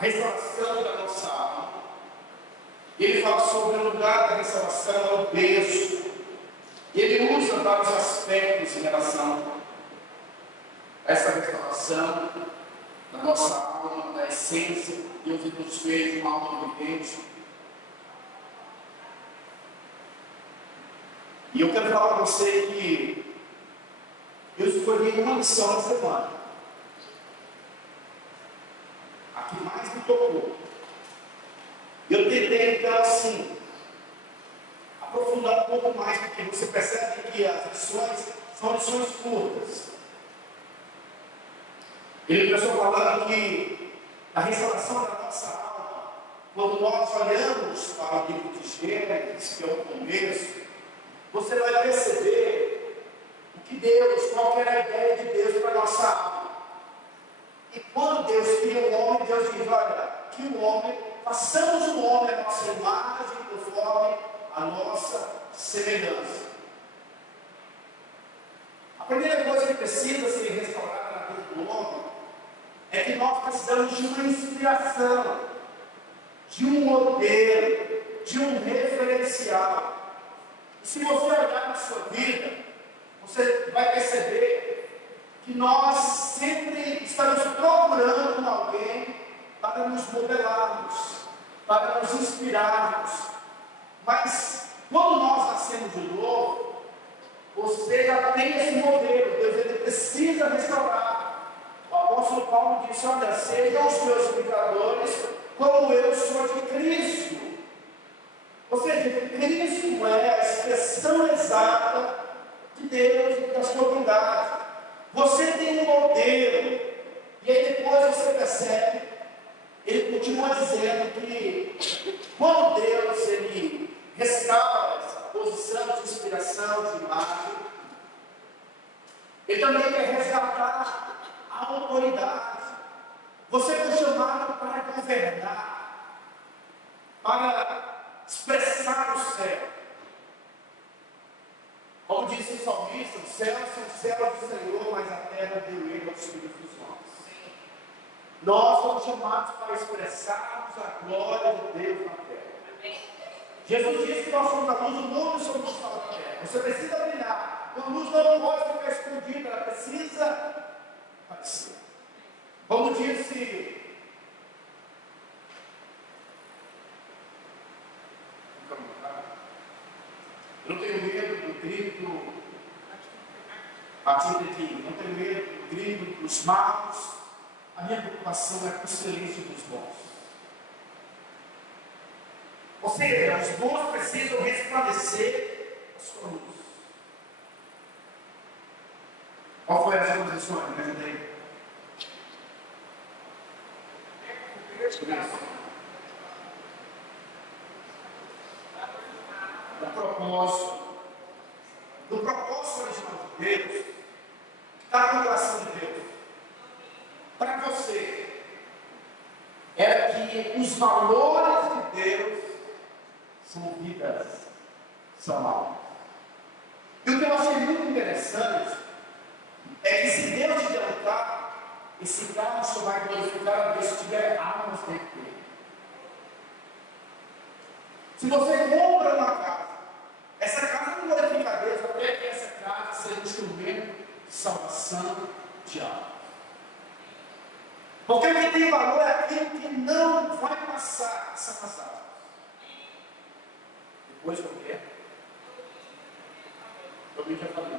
restauração da nossa alma. Ele fala sobre o lugar da restauração, é o berço. Ele usa vários aspectos em relação a essa restauração da nossa alma, da essência. Deus nos fez uma alma vivente. E eu quero falar para você que eu escolhi uma lição na semana. A que mais me tocou. Eu tentei, então, assim, aprofundar um pouco mais, porque você percebe que as lições são lições curtas. Ele começou falando que a restauração da nossa alma, quando nós olhamos para o livro de Gênesis, que é o começo, você vai perceber o que Deus, qual era a ideia de Deus para a nossa alma. E quando Deus cria o homem, Deus diz, olha, que o homem, façamos o homem a nossa imagem, conforme a nossa semelhança. A primeira coisa que precisa ser restaurada na vida do homem é que nós precisamos de uma inspiração, de um modelo, de um referencial. E se você olhar na sua vida, você vai perceber que nós sempre estamos procurando alguém para nos modelarmos, para nos inspirarmos. Mas quando nós nascemos de novo, você já tem esse modelo. Deus ele precisa restaurar. O apóstolo Paulo disse, olha, sejam os meus imitadores como eu sou de Cristo. Ou seja, Cristo é a expressão exata de Deus e da sua bondade. Você tem um modelo, e aí depois você percebe, ele continua dizendo que quando Deus ele restaura essa posição de inspiração, de imagem, ele também quer resgatar a autoridade. Você foi chamado para governar, para expressar o céu. Como disse o salmista, os céus são os céus do Senhor, mas a terra deu ele aos filhos dos homens. Nós somos chamados para expressarmos a glória de Deus na terra. Jesus disse que nós somos a luz do mundo e somos o sal da terra. Você precisa brilhar. A luz não pode ficar escondida, ela precisa aparecer. Como disse eu não tenho medo do grito batido aqui, não tenho medo do grito dos maus. A minha preocupação é com o silêncio dos bons. Ou seja, os bons precisam resplandecer a sua luz. Qual foi a sua posição? Me ajudei. O propósito. Do propósito original de Deus, que está no coração de Deus, para você, era que os valores de Deus são vidas, são almas. E o que eu achei muito interessante é que se Deus te der um carro, esse carro só vai glorificar a Deus se tiver almas dentro dele. Se você compra uma casa, essa casa não glorifica a Deus até que essa casa seja um instrumento de salvação de alma. Porque o que tem valor é aquilo que não vai passar essa passagem. Depois do que é? Eu já falei.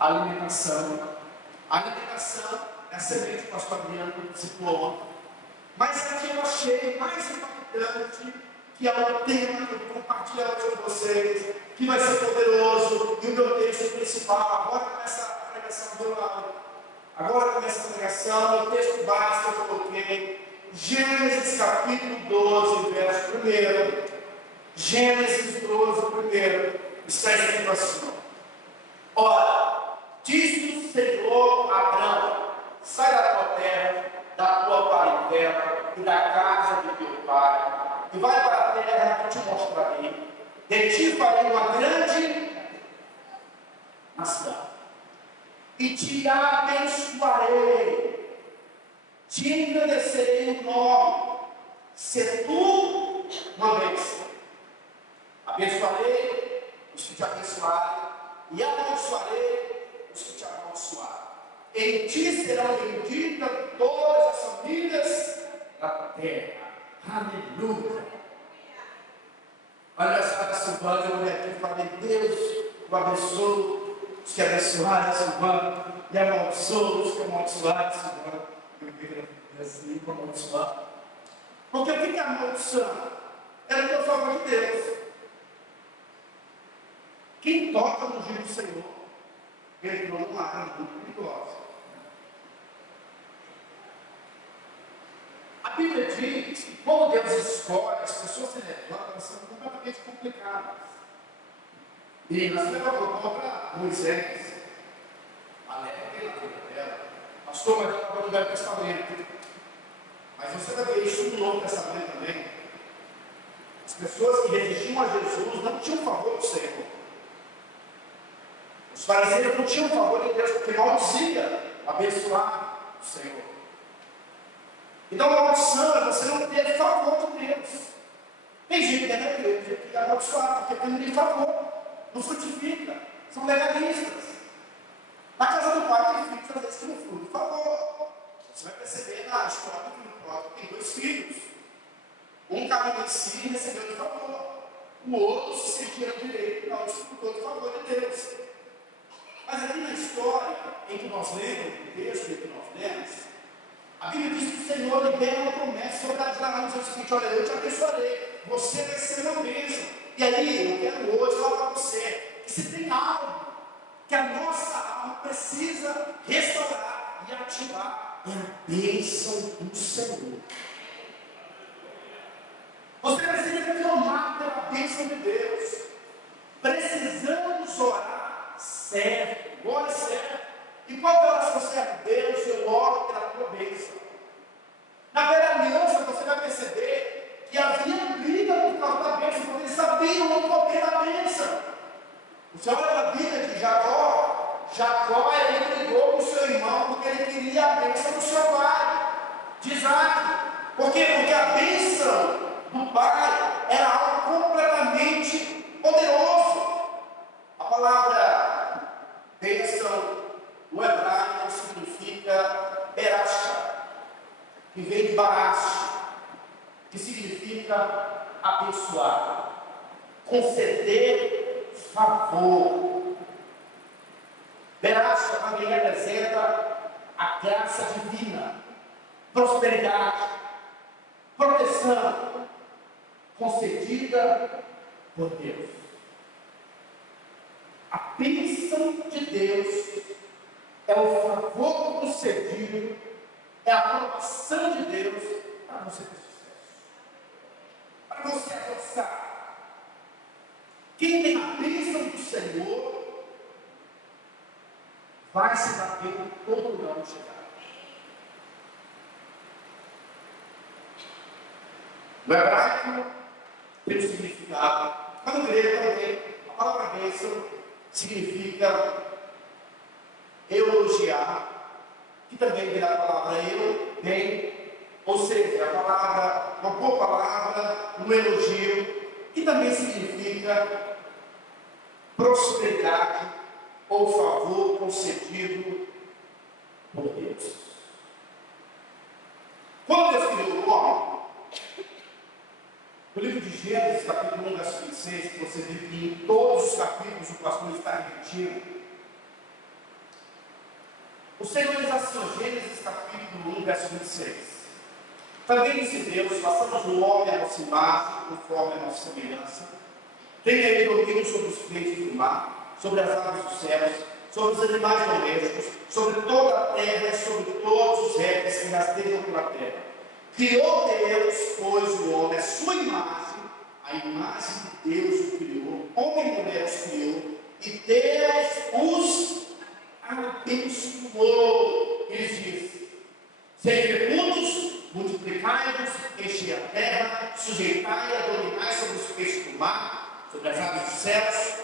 Alimentação. A alimentação é a semente que o pastor Adriano citou ontem. Mas aqui eu achei mais impactante, que é um tema que eu vou compartilhar hoje com vocês, que vai ser poderoso, e o meu texto principal. Agora começa a pregação do lado. Agora começa a pregação, o texto básico que eu coloquei. Gênesis capítulo 12, verso 1. Gênesis 12, 1. Está escrito assim: ora, disse o Senhor a Abrão: sai da tua terra, da tua parentela e da casa de teu pai, e vai para a terra que te mostrarei. De ti farei uma grande nação, e te abençoarei, te engrandecerei o nome, ser tu uma bênção. Abençoarei os que te abençoarem, e amaldiçoarei os que te amaldiçoarem. Em ti serão benditas todas as famílias da terra. Aleluia. Olha só a Silvana, eu olhei aqui e falei: Deus, eu abençoo os que abençoarem a Silvana, e amaldiçoo os que amaldiçoarem a Silvana. Eu vi assim, para amaldiçoar. Porque o que é a maldição? Era pelo favor de Deus. Quem toca no giro do Senhor, ele não numa área muito perigosa. A Bíblia diz que quando Deus escolhe, as pessoas se levantam, elas são completamente complicadas. E nós levamos contra Moisés, a leva na vida dela, pastor, mas ela estava no Velho Testamento. Mas você vai ver isso no Novo Testamento também. As pessoas que resistiam a Jesus não tinham favor do Senhor. Os fariseus não tinham favor de Deus, porque maldizia abençoar o Senhor. Então a maldição é você não ter favor de Deus. Tem gente que é da igreja que é amaldiçoado, porque tem favor, não frutifica, são legalistas. Na casa do pai tem filhos, às vezes, que não fruto de favor. Você vai perceber na história do filho próprio que tem 2 filhos. Um caminhou em si e recebeu de favor. O outro se sentia no direito, não disputou de favor de Deus. Mas aqui na história em que nós lemos, o texto em que nós lemos, a Bíblia diz que o Senhor libera uma promessa sobre Abraão, dizendo o seguinte: olha, eu te abençoarei, você vai ser uma bênção. E aí, eu quero hoje falar para você que se tem algo que a nossa alma precisa restaurar e ativar, é a bênção do Senhor. Você precisa clamar pela bênção de Deus. Precisamos orar certo, ore certo. E qual é a oração certa? Deus, eu oro pela tua bênção. Na velha aliança você vai perceber que havia briga por causa da bênção, porque eles sabiam o poder da bênção. Você olha para a vida de Jacó, ele brigou com o seu irmão porque ele queria a bênção do seu pai, de Isaac. Por quê? Porque a bênção do pai era algo completamente poderoso. A palavra bênção no hebraico significa berasha, que vem de barash, que significa abençoar, conceder favor. Berasha também representa a graça divina, prosperidade, proteção concedida por Deus. A bênção de Deus é o favor concedido, é a aprovação de Deus para você ter sucesso, para você avançar. Quem tem a bênção do Senhor vai se bater em todo lugar onde chegar. No hebraico tem um significado, mas no grego também, a palavra bênção significa elogiar, que também vem da palavra eu, bem, ou seja, a palavra, uma boa palavra, um elogio, que também significa prosperidade ou favor concedido por Deus. Quando Deus criou o homem, no livro de Gênesis, capítulo 1, versículo 26, que você vê que em todos os capítulos o pastor está repetindo, o Senhor diz assim, Gênesis capítulo 1, versículo 26. Também disse Deus: façamos o homem a nossa imagem, conforme a nossa semelhança. Tenha ele domínio sobre os peixes do mar, sobre as aves dos céus, sobre os animais domésticos, sobre toda a terra e sobre todos os répteis que rastejam pela terra. Criou Deus, pois, o homem, a sua imagem, a imagem de Deus o criou, homem e mulher os criou, e Deus os abençoou. Ele disse: sede fecundos, multiplicai-vos, enchei a terra, sujeitai e dominai sobre os peixes do mar, sobre as aves dos céus,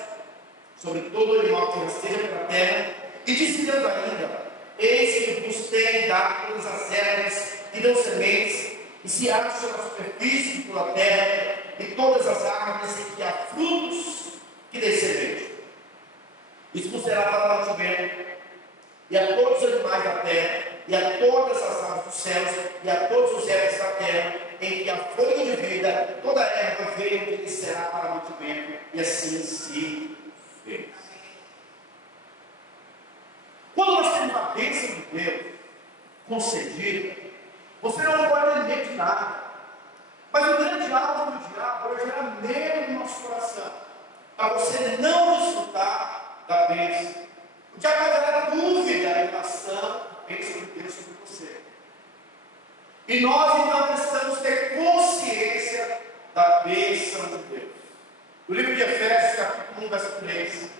sobre todo o animal que rasteja pela terra. E disse Deus ainda: eis que vos tenho dado todas as ervas e dão sementes, e se acham sobre a superfície de toda a terra, e todas as árvores em que há frutos que dê semente. Isso será para o mantimento, e a todos os animais da terra, e a todas as aves dos céus, e a todos os ervas da terra, em que a folha de vida, toda a erva verde, e será para mantimento, e assim se fez. Quando nós temos a bênção de Deus concedida, você não pode ter medo de nada. Mas o grande alvo do diabo é gerar medo no nosso coração, para você não desfrutar da bênção. O diabo vai gerar dúvida em relação à bênção de Deus sobre você. E nós então precisamos ter consciência da bênção de Deus. No livro de Efésios, capítulo 1, verso 3,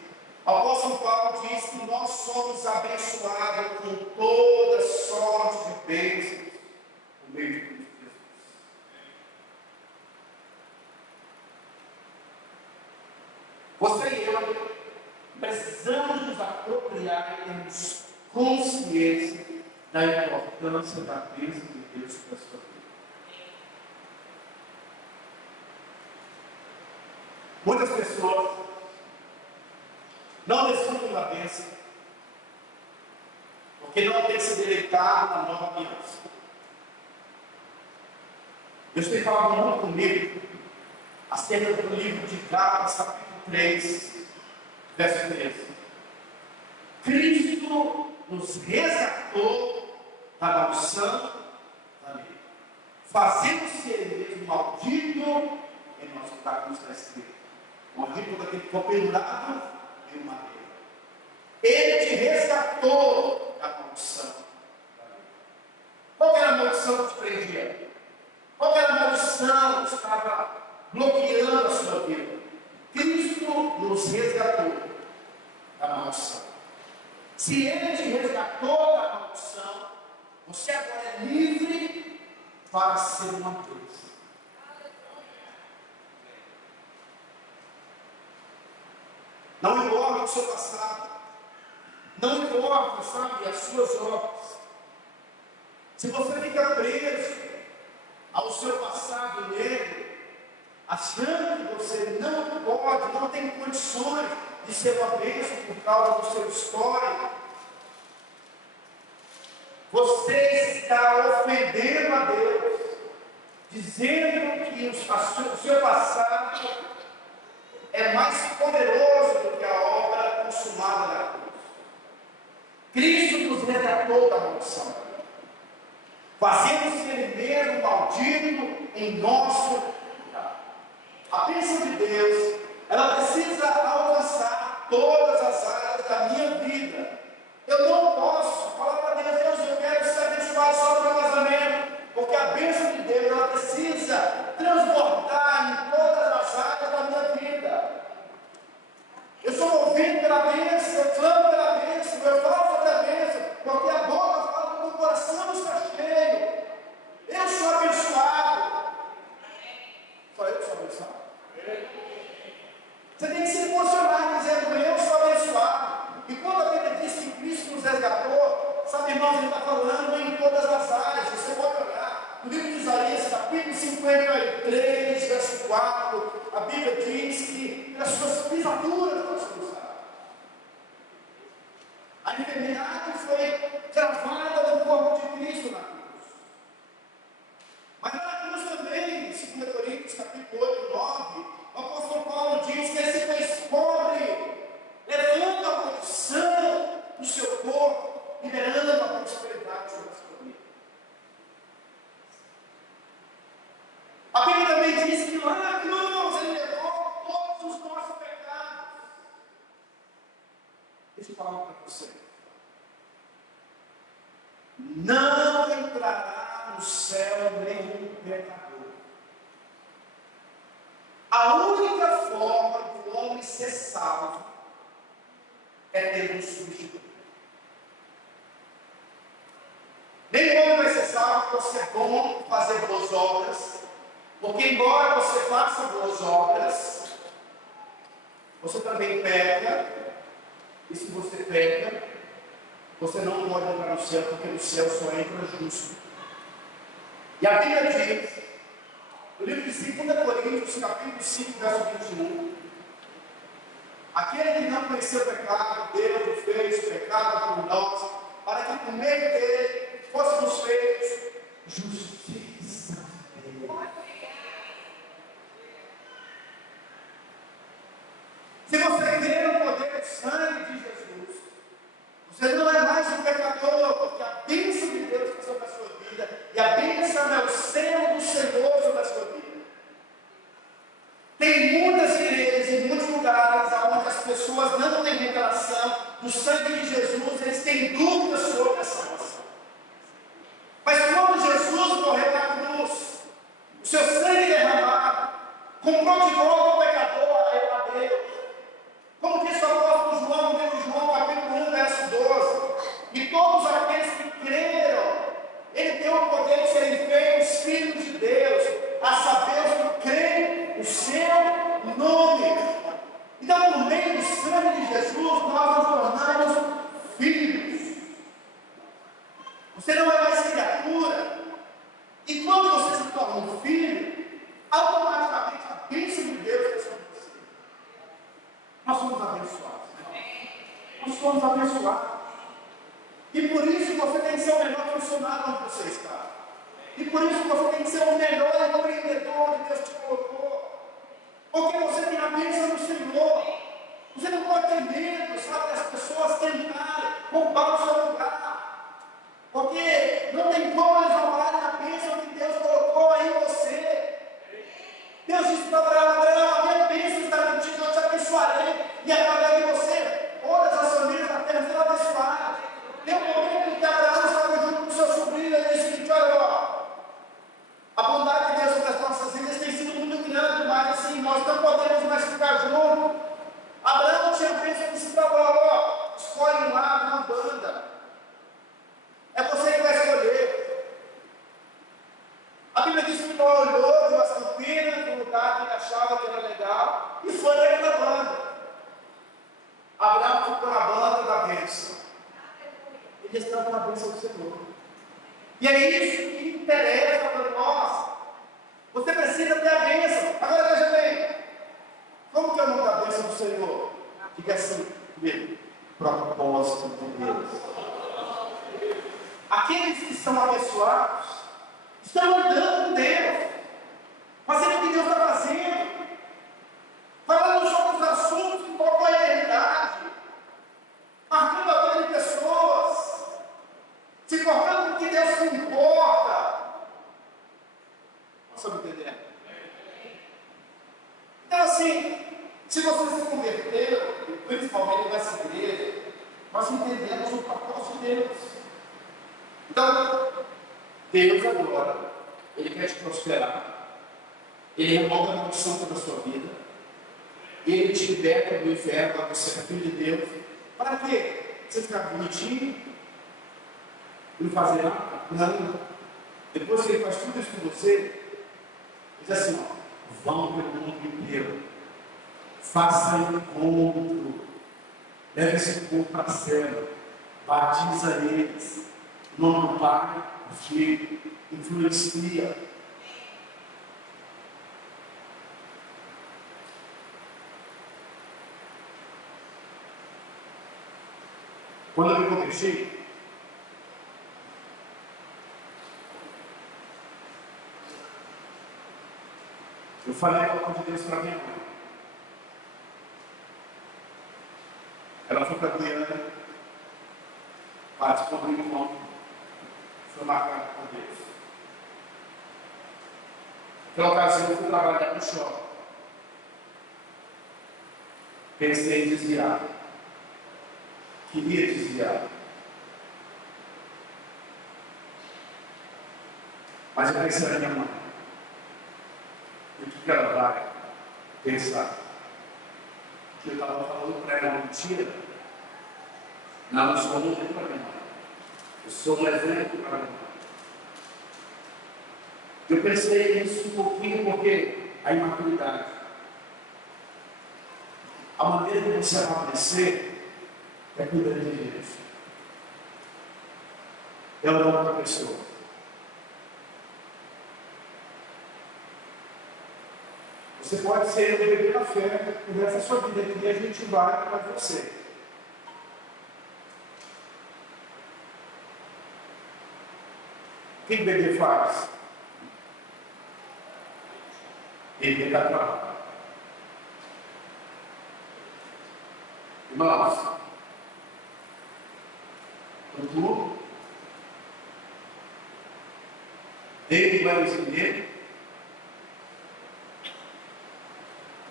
o apóstolo Paulo diz que nós somos abençoados com toda sorte de bênçãos no meio de Cristo Jesus. Você e eu precisamos nos apropriar e termos consciência da importância da bênção de Deus para a sua vida. Muitas pessoas não desfrutam da bênção porque não têm se deleitado na nova aliança. Deus tem falado muito comigo acerca do livro de Gálatas, capítulo 3, verso 13. Cristo nos resgatou da maldição da lei, fazendo-se Ele mesmo maldito em nosso lugar, como está escrito. Maldito todo aquele que foi pendurado em uma madeira. Ele te resgatou da maldição da lei. Qual era a maldição que te prendia? Qual era a maldição que estava bloqueando a sua vida? Cristo nos resgatou da maldição. Se Ele te resgatou da maldição, você agora é livre para ser uma bênção. Não importa o seu passado, não importa, sabe, as suas obras. Se você fica preso ao seu passado negro, achando que você não pode, não tem condições de ser uma bênção por causa do seu histórico, você está ofendendo a Deus, dizendo que o seu passado é mais poderoso do que a obra consumada na cruz. Cristo nos resgatou da maldição, fazendo-se Ele mesmo maldito em nosso lugar. A bênção de Deus, ela precisa alcançar todas as áreas da minha vida. Eu não posso falar para Deus: Deus, eu quero ser abençoado só no meu casamento, porque a bênção de Deus, ela precisa transbordar em todas as áreas da minha vida. Eu sou movido pela bênção, eu clamo pela bênção, eu falo sobre a bênção, porque a boca fala que o coração está cheio. Eu sou abençoado. Só eu sou abençoado? Você tem que se emocionar dizendo: eu sou abençoado. E quando a Bíblia diz que Cristo nos resgatou, sabe, irmãos, ele está falando em todas as áreas. Você pode olhar no livro de Isaías, capítulo 53, verso 4, a Bíblia diz que pelas suas pisaduras nós somos sarados. A enfermidade foi gravada no corpo de Cristo na cruz. Mas na cruz também, em 2 Coríntios, capítulo 8, 9, o apóstolo Paulo diz que ele se fez pobre, levando a maldição do seu corpo, liberando a prosperidade sobre a sua vida. A Bíblia também diz que lá na cruz ele levou todos os nossos pecados. Deixa eu falar para você. Não entrará no céu nenhum pecador. A única forma do homem ser salvo é ter um substituto. Nem o homem vai ser salvo por ser bom, fazer boas obras, porque embora você faça boas obras, você também peca, e se você peca, você não pode entrar no céu, porque no céu só entra justo. E a Bíblia diz, no livro de 2 Coríntios, capítulo 5, verso 21, aquele que não conheceu o pecado, Deus o fez pecado por nós, para que por meio dele fôssemos feitos justiça de Deus. Se você crê no poder do sangue de Jesus, você não é mais um pecador, porque a bênção de Deus está sobre a sua vida, e a bênção é o selo do Senhor sobre a sua vida. Tem muitas igrejas em muitos lugares onde as pessoas não têm revelação do sangue de Jesus, eles têm dúvidas sobre a salvação. Mas quando Jesus morreu na cruz, o seu sangue derramado, comprou de volta o pecador a Deus. Como disse o apóstolo João, no livro de João, capítulo 1, verso 12, e todos aqueles que creram, ele tem o poder de serem feitos filhos de Deus, a saber os que creem o seu nome. Então, por meio do sangue de Jesus, nós nos tornamos filhos. Você não é mais criatura. E quando você se torna um filho, automaticamente a bênção de Deus é sobre você. Nós somos abençoados. Nós somos abençoados. E por isso você tem que ser o melhor funcionário onde você está. E por isso você tem que ser o melhor empreendedor que Deus te colocou. Porque você tem a bênção do Senhor. Você não pode ter medo, sabe, das pessoas tentarem roubar o seu lugar. Porque não tem como eles roubarem a bênção que Deus colocou em você. Deus disse para Abraão: a minha bênção está contigo, eu te abençoarei. E através de você, todas as famílias da terra serão abençoadas. Tem um momento em que Abraão estava junto com o seu sobrinho e disse o seguinte: olha, ó, a bondade de Deus sobre as nossas vidas tem sido muito grande, mas assim, nós não podemos mais ficar juntos. Abraão tinha bênção de se falar: ó, escolhe um lado, uma banda. É você que vai escolher. A Bíblia diz que Noé olhou, viu as campinas no lugar que ele achava que era legal e foi naquela banda. Abraão ficou na banda da bênção. Ele estava na bênção do Senhor. E é isso que interessa para nós. Você precisa ter a bênção. Agora veja bem. Como que é o nome da bênção do Senhor? Fica assim comigo. Propósito de Deus. Aqueles que são abençoados estão andando com Deus, fazendo o que Deus está fazendo, falando sobre os assuntos que tocam a eternidade, marcando a vida de pessoas, se importando com o que Deus se importa. Você me entender? Então, assim, se você se converteu, principalmente nessa igreja, nós entendemos o propósito de Deus. Então, Deus agora, Ele quer te prosperar, Ele remove a maldição sobre a sua vida, Ele te liberta do inferno para você ser filho de Deus. Para quê? Você ficar bonitinho e não fazer nada? Não. Depois que Ele faz tudo isso com você, Ele diz assim: ó, vão pelo mundo inteiro, faça encontro, leve esse povo para a cela, batiza eles. O nome do Pai, do Filho, influencia. Quando eu me converti, eu falei a palavra de Deus para minha mãe. Ela foi para a Guiana, participou do encontro. Foi marcado por Deus. Naquela ocasião eu fui trabalhar no shopping. Pensei em desviar. Queria desviar. Mas eu pensei na minha mãe. E o que ela vai pensar? Que eu estava falando para ela uma mentira? Não, eu sou um exemplo para minha mãe. Eu sou um exemplo para mim. Eu pensei nisso um pouquinho porque a imaturidade, a maneira de você amadurecer é cuidando de Deus. É olhando para a pessoa. Você pode ser um bebê na fé o resto da sua vida, e a gente vai para você. O que o bebê faz? Bebê está travado. Irmãos, tudo desde o banhozinho,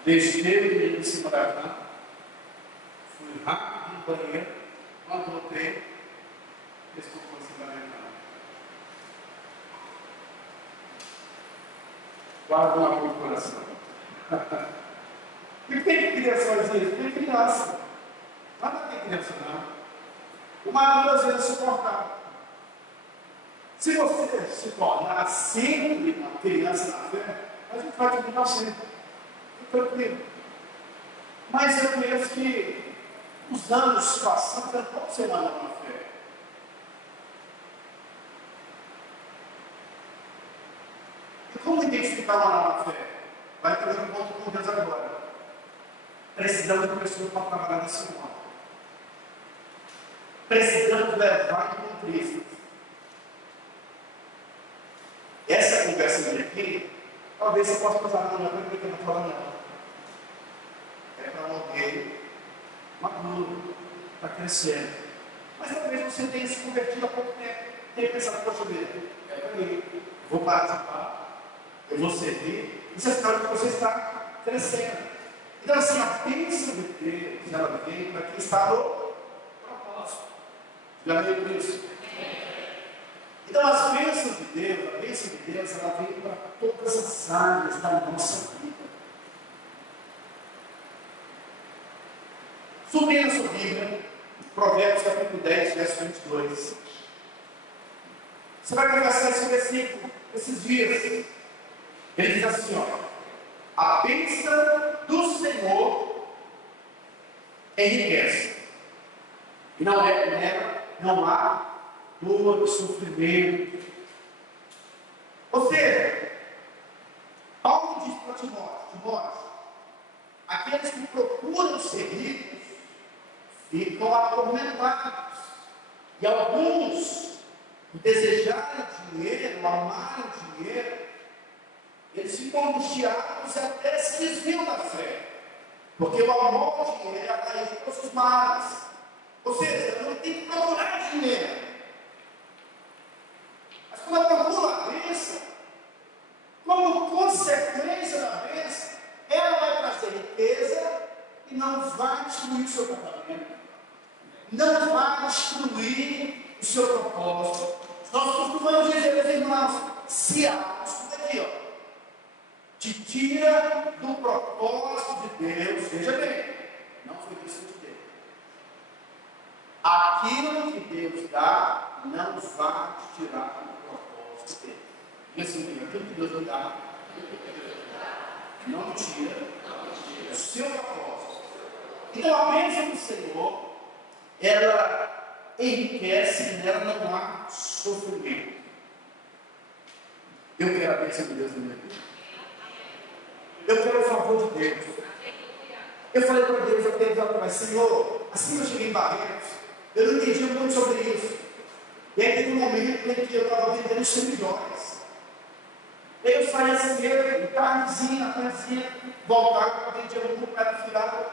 deixei ele em cima da cama, fui rápido no banheiro, quando voltei, estou em cima da minha cama. Guarda uma boa coração. E tem criança às vezes? Tem criança. Mas não tem criança não. O maduro às vezes é suportável. Se você se tornar sempre uma criança na fé, a gente vai continuar sempre. Tranquilo. Mas eu penso que os anos passando, você não pode ser maduro na fé. E como identificar uma nova fé? Vai ter um ponto com Deus agora. Precisamos de pessoas para trabalhar nesse modo. Precisamos levar em Cristo. Essa conversa minha aqui, talvez você possa passar na minha porque eu não estou falando não. É para alguém maduro, está crescendo. Mas talvez você tenha se convertido há pouco tempo. Tenha pensado, poxa vida, é para mim. Vou participar, eu vou servir. Isso é sinal que você está crescendo. Então, assim, a bênção de Deus, ela vem para quem está no propósito. Já viu isso? Então, as bênçãos de Deus, a bênção de Deus, ela vem para todas as áreas da nossa vida. Subindo a sua Bíblia, Provérbios capítulo 10, verso 22. Você vai conversar esse versículo esses dias. Ele diz assim, ó. A bênção do Senhor enriquece. E nela não há dor, sofrimento. Ou seja, Paulo diz para Timóteo, aqueles que procuram ser ricos ficam atormentados. E alguns, por desejarem dinheiro, amarem dinheiro, eles ficam angustiados e até se desviam da fé. Porque o amor ao dinheiro é a raiz de todos os males. Ou seja, não tem que procurar dinheiro. Mas quando eu procuro a bênção, como consequência da bênção, ela vai trazer riqueza e não vai destruir o seu casamento. Não vai destruir o seu propósito. Nós costumamos dizer, meus irmãos, se há, escuta aqui, ó. Te tira do propósito de Deus, veja bem, não foi isso de Deus. Aquilo que Deus dá, não vai te tirar do propósito dele. E assim, aquilo que Deus dá, não tira o seu propósito. Então a bênção do Senhor, ela enriquece e nela não há sofrimento. Eu quero a bênção de Deus na minha vida. Eu quero o favor de Deus. Eu falei para Deus, eu tenho que Senhor, assim que eu cheguei em Barretos, eu não entendia muito sobre isso. E aí teve um momento em que eu estava vendendo servidores. Eu saía assim mesmo, carnezinha, voltava para vendia muito para filado.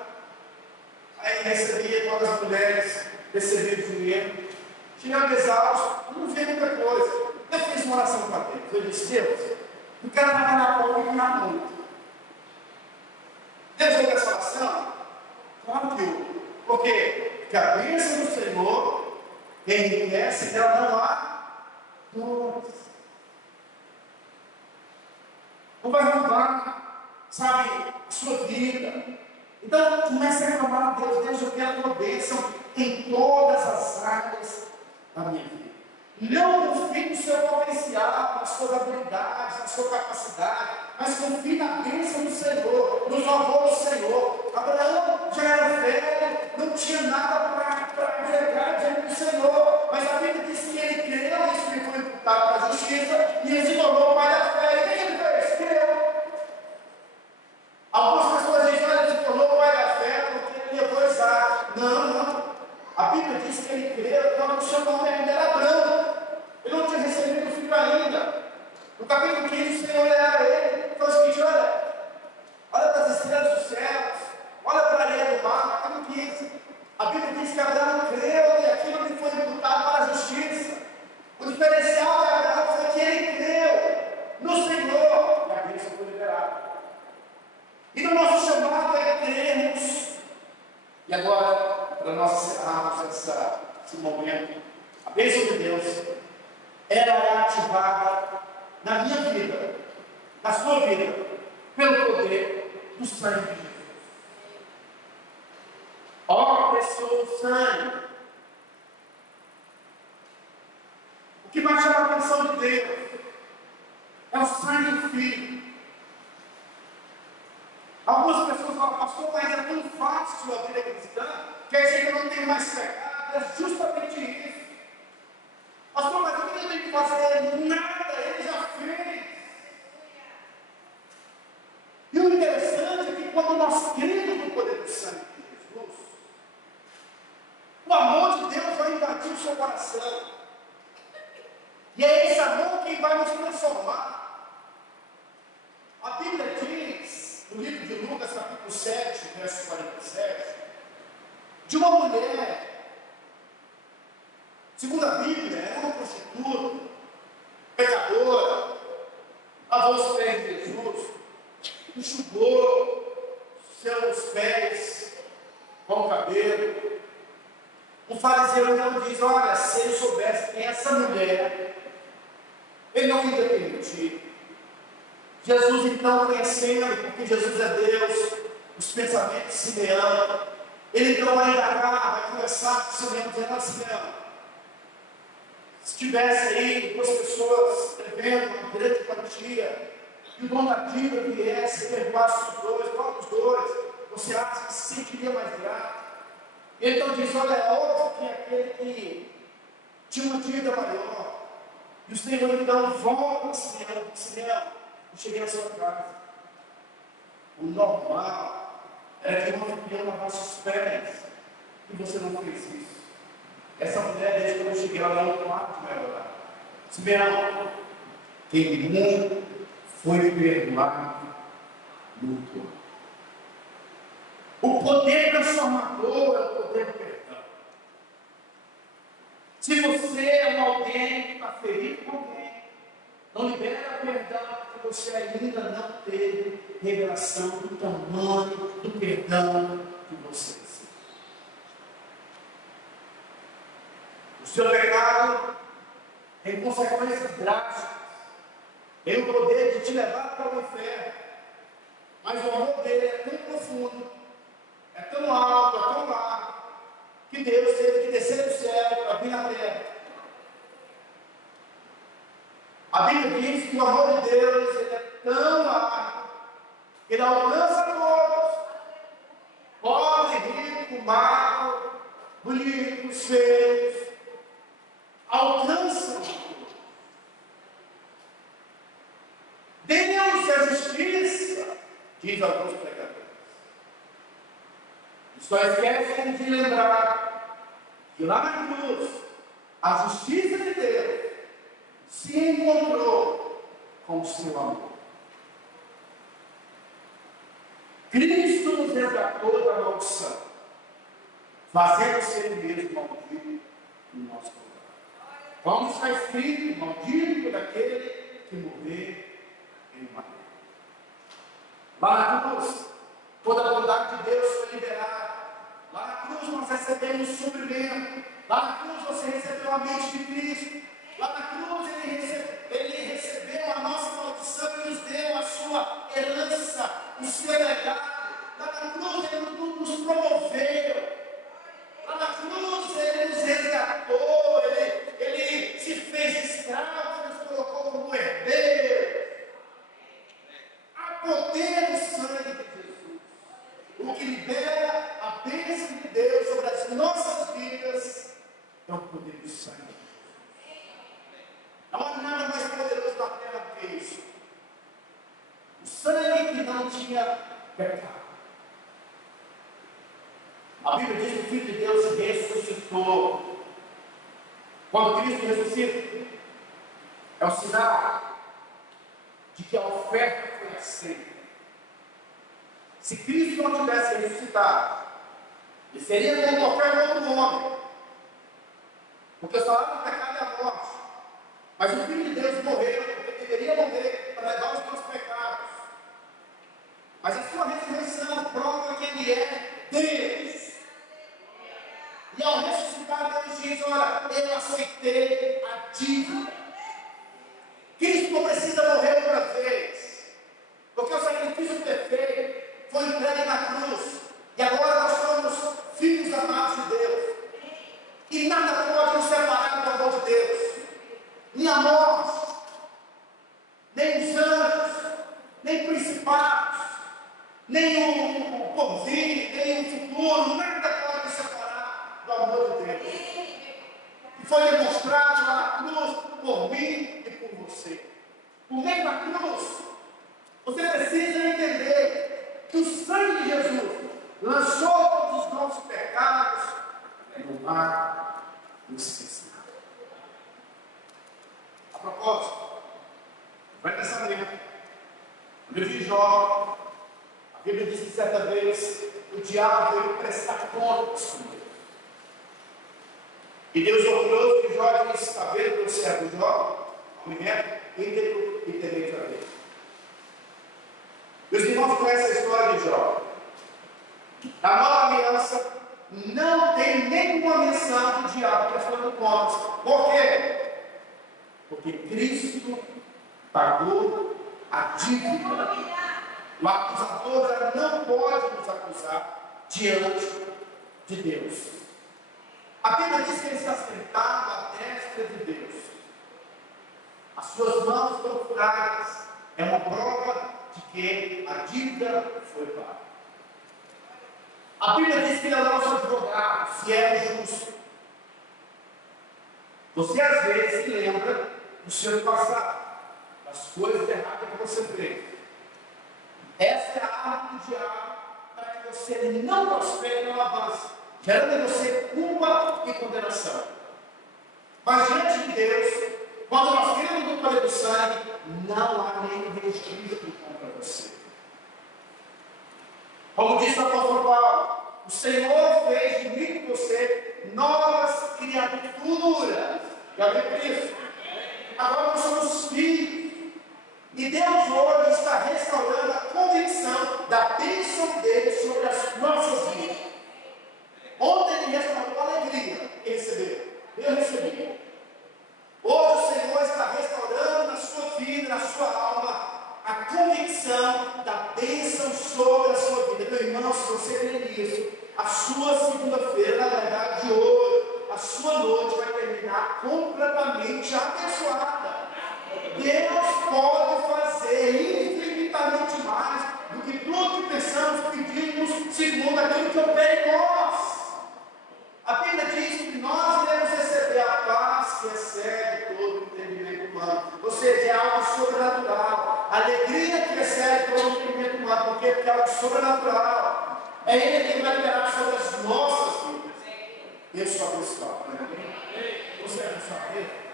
Aí recebia todas as mulheres, recebia o dinheiro. Chegava exausto, não via muita coisa. Eu fiz uma oração para Deus. Eu disse, Deus, o cara vai na porta e ganhar muito. Deus deu essa oração? Claro que eu. Por quê? Porque a bênção do Senhor enriquece e ela não há dores. Não vai mudar, sabe, a sua vida. Então, comece a reclamar a Deus. Deus, eu quero a tua bênção em todas as áreas da minha vida. Não confie no seu potencial, nas suas habilidades, na sua capacidade, mas confie na bênção do Senhor, no favor do Senhor. Abraão já era velho, não tinha nada para entregar diante do Senhor, mas a Bíblia diz que ele creu, isso lhe foi imputado para a justiça, e ele se tornou o pai da fé. E o que ele fez? Creu. Bíblia diz que ele creu quando chamou a ainda era branco. Ele não tinha recebido o filho ainda. No capítulo 15, o Senhor olhava ele e falou o seguinte: olha para as estrelas dos céus, olha para a areia do mar. Capítulo 15. A Bíblia diz que Abraão creu e aquilo lhe foi imputado para a justiça. O diferencial de Abraão foi que ele creu no Senhor e a bênção foi liberada. E no nosso chamado é crermos. E agora, para nós encerrarmos esse momento, a bênção de Deus, ela é ativada na minha vida, na sua vida, pelo poder do sangue de Jesus. Ó, precioso sangue! O que mais chama a atenção de Deus é o sangue do Filho. Algumas pessoas falam: pastor, mas é tão fácil a vida cristã, quer dizer que eu não tenho mais pecado. É justamente isso. Pastor, mas eu não tenho que fazer nada, ele já fez. E o interessante é que quando nós cremos no poder do sangue de Jesus, o amor de Deus vai invadir o seu coração. E é esse amor que vai nos transformar. A Bíblia diz, no livro de Lucas, capítulo 7, verso 47, de uma mulher, segundo a Bíblia, era uma prostituta, pecadora, lavou os pés de Jesus, enxugou seus pés com o cabelo. O fariseu então diz: olha, se ele soubesse quem é essa mulher, ele não ia permitir. Jesus então, conhecendo, porque Jesus é Deus, os pensamentos de Simeão, ele então vai indagar, vai conversar com Simeão, dizendo: Simeão, se tivesse aí duas pessoas devendo uma grande quantia, e o dono da dívida viesse e perdoasse os dois, qual dos dois você acha que se sentiria mais grato? Ele então diz: olha, é óbvio que é aquele que tinha uma dívida maior. E o Senhor então volta a Simeão, eu cheguei na sua casa. O normal era que o anfitrião lavasse os pés, e você não fez isso. Essa mulher, desde quando eu cheguei, ela não para de melhorar. Simeão, quem muito foi perdoado, lutou. O poder transformador é o poder do perdão. Se você é alguém que está ferido com alguém, não libera perdão, porque você ainda não teve revelação do tamanho do perdão que você recebeu. O seu pecado tem consequências drásticas, tem o poder de te levar para o inferno, mas o amor dele é tão profundo, é tão alto, é tão largo, que Deus teve que descer do céu para vir na terra. A Bíblia diz que o amor de Deus ele é tão largo, que ele alcança todos, pobre, rico, magro, bonitos, feios, alcançam. Deus é a justiça, diz alguns pregadores. Só esquecem de lembrar que lá na cruz, a justiça de Deus se encontrou com o seu amor. Cristo nos resgatou da maldição, fazendo-se Ele mesmo maldito no nosso lugar. Como está escrito: maldito por aquele que morrer em madeira. Lá na cruz, toda a bondade de Deus foi liberada. Lá na cruz nós recebemos suprimento. Lá na cruz você recebeu a mente de Cristo. Lá na cruz ele recebeu a nossa maldição e nos deu a sua herança, o seu legado. Lá na cruz ele nos promoveu. Lá na cruz ele nos resgatou. Ele se fez escravo, nos colocou como herdeiro. Há poder no sangue de Jesus. O que libera a bênção de Deus sobre as nossas vidas é o poder do sangue. Não há nada mais poderoso na terra do que isso. O sangue que não tinha pecado, A Bíblia diz que o Filho de Deus ressuscitou. Quando Cristo ressuscita, é o sinal de que a oferta foi aceita. Se Cristo não tivesse ressuscitado, ele seria como qualquer outro homem, porque o salário do pecado é a morte. Mas o Filho de Deus morreu, porque deveria morrer para levar os nossos pecados. Mas a sua ressurreição prova que ele é Deus. E ao ressuscitar, Deus diz: olha, eu aceitei a dívida. Cristo não precisa morrer outra vez, porque o sacrifício perfeito foi entregue na cruz. E agora nós somos filhos amados de Deus. E nada pode nos separar do amor de Deus. Nem a morte, nem os anjos, nem principados, nem o porvir, nem o futuro, nada pode nos separar do amor de Deus. E foi demonstrado lá na cruz por mim e por você. Por meio da cruz, você precisa entender que o sangue de Jesus lançou todos os nossos pecados no mar do esquecimento. A propósito, vai nessa lenda. No livro de Jó, a Bíblia diz que certa vez o diabo veio prestar contas com Deus. E Deus orgulhoso que Jó disse: está vendo meu servo Jó? Homem é íntegro e temente a Deus. Meus irmãos conhecem a história de Jó. Na nova aliança não tem nenhuma menção do diabo prestando contas. Por quê? Porque Cristo pagou a dívida. O acusador não pode nos acusar diante de Deus. A Bíblia diz que ele está sentado à destra de Deus. As suas mãos estão furadas. É uma prova de que a dívida foi paga. A Bíblia diz que ele é o nosso advogado, fiel e justo. Você às vezes se lembra do seu passado, das coisas erradas que você fez. Essa é a arma do diabo para que você não prospere e não avance, gerando em você culpa e condenação. Mas diante de Deus, quando nós temos no poder do sangue, não há nenhum registro contra você. Como disse o apóstolo Paulo, o Senhor fez de mim e de você novas criaturas. Já viu por isso? Agora nós somos filhos. E Deus hoje está restaurando a convicção da bênção dele sobre as nossas vidas. Ontem ele restaurou a alegria que recebeu. Eu recebi. Hoje o Senhor está restaurando na sua vida, na sua alma, a convicção da bênção sobre a sua vida. Meu irmão, se você crê nisso, a sua segunda-feira, na verdade hoje, a sua noite vai terminar completamente abençoada. Deus pode fazer infinitamente mais do que tudo que pensamos, pedimos, segundo aquilo que opera em nós. A Bíblia diz que nós devemos receber a paz que excede todo o entendimento humano. Ou seja, é algo sobrenatural. A alegria que excede todo o entendimento humano. Por quê? Porque é algo sobrenatural. É Ele quem vai liberar sobre as nossas vidas. Eu sou abençoado. Você é abençoado?